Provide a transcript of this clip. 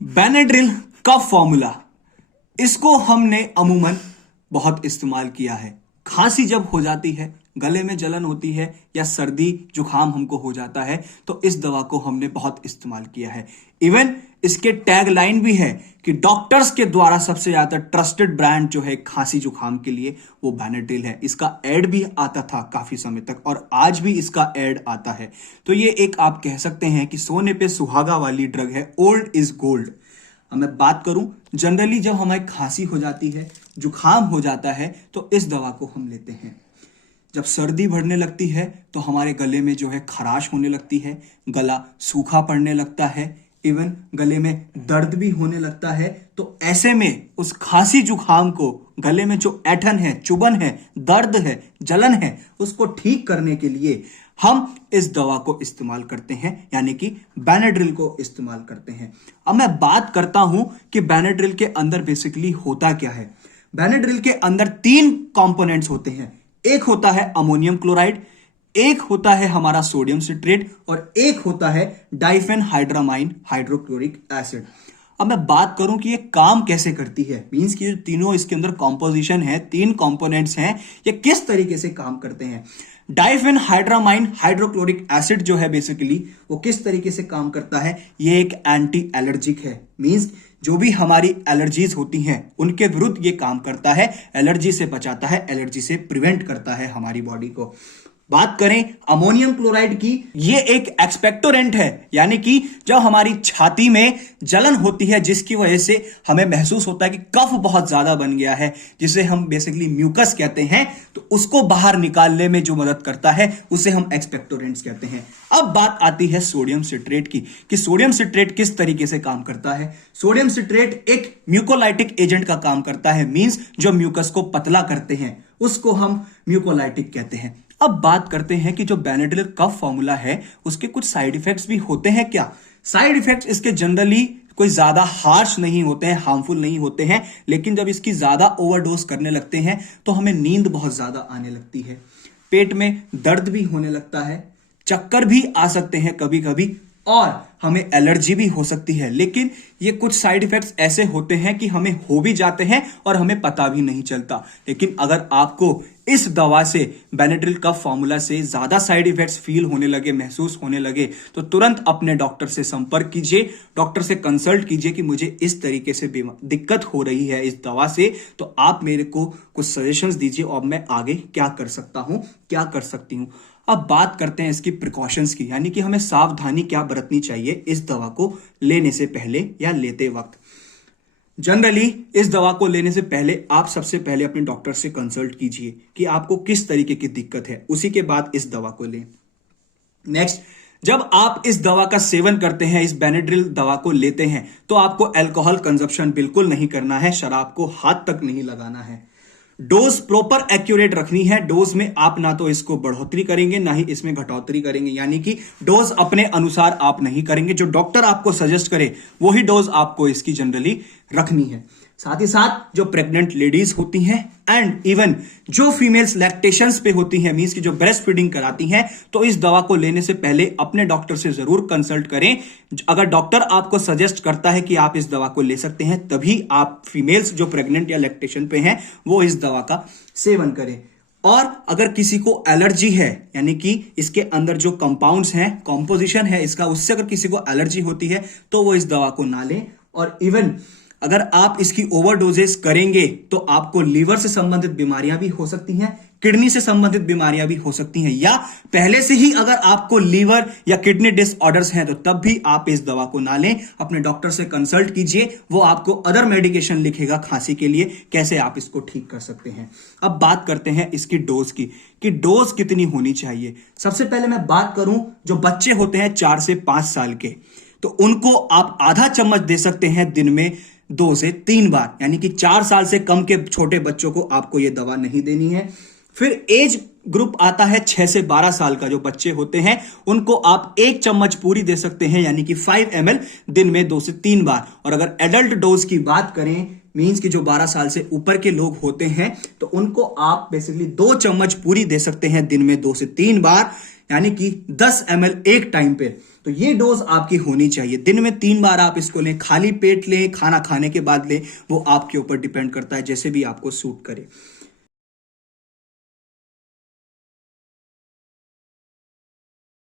बेनेड्रिल कफ formula, इसको हमने अमूमन बहुत इस्तेमाल किया है। खांसी जब हो जाती है, गले में जलन होती है या सर्दी जुकाम हमको हो जाता है तो इस दवा को हमने बहुत इस्तेमाल किया है। इवन इसके टैग लाइन भी है कि डॉक्टर्स के द्वारा सबसे ज्यादा ट्रस्टेड ब्रांड जो है खांसी जुकाम के लिए वो बेनेड्रिल है। इसका एड भी आता था काफी समय तक और आज भी इसका एड आता है। तो ये एक आप कह सकते हैं कि सोने पे सुहागा वाली ड्रग है, ओल्ड इज गोल्ड। अब मैं बात करूं, जनरली जब हमें खांसी हो जाती है, जुकाम हो जाता है तो इस दवा को हम लेते हैं। जब सर्दी बढ़ने लगती है तो हमारे गले में जो है खराश होने लगती है, गला सूखा पड़ने लगता है, इवन गले में दर्द भी होने लगता है। तो ऐसे में उस खांसी जुकाम को, गले में जो ऐठन है, चुभन है, दर्द है, जलन है, उसको ठीक करने के लिए हम इस दवा को इस्तेमाल करते हैं, यानी कि बेनेड्रिल को इस्तेमाल करते हैं। अब मैं बात करता हूं कि बेनेड्रिल के अंदर बेसिकली होता क्या है। बेनेड्रिल के अंदर 3 कंपोनेंट्स होते हैं। एक होता है अमोनियम क्लोराइड, एक होता है हमारा सोडियम सिट्रेट और एक होता है डाइफेनहाइड्रामाइन हाइड्रोक्लोरिक एसिड। अब मैं बात करूं कि ये काम कैसे करती है, मींस कि जो तीनों इसके अंदर कॉम्पोजिशन है, 3 कंपोनेंट्स हैं, ये किस तरीके से काम करते हैं। डाइफेनहाइड्रामाइन हाइड्रोक्लोरिक एसिड जो है बेसिकली वो किस तरीके से काम करता है, ये एक एंटी एलर्जिक है। मींस जो भी हमारी एलर्जीज होती हैं उनके विरुद्ध ये काम करता है, एलर्जी से बचाता है, एलर्जी से प्रिवेंट करता है हमारी बॉडी को। बात करें अमोनियम क्लोराइड की, ये एक एक्सपेक्टोरेंट है, यानी कि जब हमारी छाती में जलन होती है जिसकी वजह से हमें महसूस होता है कि कफ बहुत ज्यादा बन गया है, जिसे हम बेसिकली म्यूकस कहते हैं, तो उसको बाहर निकालने में जो मदद करता है उसे हम एक्सपेक्टोरेंट्स कहते हैं। अब बात आती है सोडियम सिट्रेट की कि सोडियम सिट्रेट किस तरीके से काम करता है। सोडियम सिट्रेट एक म्यूकोलाइटिक एजेंट का काम करता है, मींस जो म्यूकस को पतला करते हैं उसको हम म्यूकोलाइटिक कहते हैं। अब बात करते हैं कि जो बेनेड्रिल कफ फॉर्मूला है उसके कुछ साइड इफेक्ट्स भी होते हैं क्या। साइड इफेक्ट्स इसके जनरली कोई ज्यादा हार्श नहीं होते हैं, हार्मफुल नहीं होते हैं, लेकिन जब इसकी ज्यादा ओवरडोज करने लगते हैं तो हमें नींद बहुत ज्यादा आने लगती है, पेट में दर्द भी होने लगता है, चक्कर भी आ सकते हैं कभी कभी, और हमें एलर्जी भी हो सकती है। लेकिन ये कुछ साइड इफेक्ट्स ऐसे होते हैं कि हमें हो भी जाते हैं और हमें पता भी नहीं चलता। लेकिन अगर आपको इस दवा से, बेनेड्रिल कफ फॉर्मूला से ज्यादा साइड इफेक्ट्स फील होने लगे, महसूस होने लगे, तो तुरंत अपने डॉक्टर से संपर्क कीजिए, डॉक्टर से कंसल्ट कीजिए कि मुझे इस तरीके से दिक्कत हो रही है इस दवा से, तो आप मेरे को कुछ सजेशंस दीजिए और मैं आगे क्या कर सकता हूं, क्या कर सकती हूं। अब बात करते हैं इसकी प्रिकॉशंस की, यानी कि हमें सावधानी क्या बरतनी चाहिए इस दवा को लेने से पहले या लेते वक्त। जनरली इस दवा को लेने से पहले आप सबसे पहले अपने डॉक्टर से कंसल्ट कीजिए कि आपको किस तरीके की दिक्कत है, उसी के बाद इस दवा को लें। नेक्स्ट, जब आप इस दवा का सेवन करते हैं, इस बेनेड्रिल दवा को लेते हैं, तो आपको अल्कोहल कंजप्शन बिल्कुल नहीं करना है, शराब को हाथ तक नहीं लगाना है। डोज प्रॉपर एक्यूरेट रखनी है। डोज में आप ना तो इसको बढ़ोतरी करेंगे ना ही इसमें घटोतरी करेंगे, यानी कि डोज अपने अनुसार आप नहीं करेंगे, जो डॉक्टर आपको सजेस्ट करे वही डोज आपको इसकी जनरली रखनी है। साथ ही साथ जो प्रेग्नेंट लेडीज होती हैं एंड इवन जो फीमेल्स लैक्टेशंस पे होती हैं, मींस की जो ब्रेस्ट फीडिंग कराती हैं, तो इस दवा को लेने से पहले अपने डॉक्टर से जरूर कंसल्ट करें। अगर डॉक्टर आपको सजेस्ट करता है कि आप इस दवा को ले सकते हैं, तभी आप फीमेल्स जो प्रेग्नेंट या लैक्टेशन पे हैं वो इस दवा का सेवन करें। और अगर किसी को एलर्जी है, यानी कि इसके अंदर जो कंपाउंड्स हैं, कॉम्पोजिशन है इसका, उससे अगर किसी को एलर्जी होती है तो वो इस दवा को ना लें। और इवन अगर आप इसकी ओवरडोजेस करेंगे तो आपको लीवर से संबंधित बीमारियां भी हो सकती हैं, किडनी से संबंधित बीमारियां भी हो सकती हैं, या पहले से ही अगर आपको लीवर या किडनी डिसऑर्डर्स हैं तो तब भी आप इस दवा को ना लें। अपने डॉक्टर से कंसल्ट कीजिए, वो आपको अदर मेडिकेशन लिखेगा खांसी के लिए, कैसे आप इसको ठीक कर सकते हैं। अब बात करते हैं इसकी डोज की कि डोज कितनी होनी चाहिए। सबसे पहले मैं बात करूं, जो बच्चे होते हैं 4 से 5 साल के, तो उनको आप आधा चम्मच दे सकते हैं दिन में 2 से 3 बार, यानी कि 4 साल से कम के छोटे बच्चों को आपको यह दवा नहीं देनी है। फिर एज ग्रुप आता है 6 से 12 साल का, जो बच्चे होते हैं उनको आप 1 चम्मच पूरी दे सकते हैं, यानी कि 5 ml दिन में 2 से 3 बार। और अगर एडल्ट डोज की बात करें, मीन्स कि जो 12 साल से ऊपर के लोग होते हैं तो उनको आप बेसिकली 2 चम्मच पूरी दे सकते हैं दिन में 2 से 3 बार, यानी कि 10 ml एक टाइम पे। तो ये डोज आपकी होनी चाहिए। दिन में 3 बार आप इसको लें, खाली पेट लें, खाना खाने के बाद लें, वो आपके ऊपर डिपेंड करता है, जैसे भी आपको सूट करे।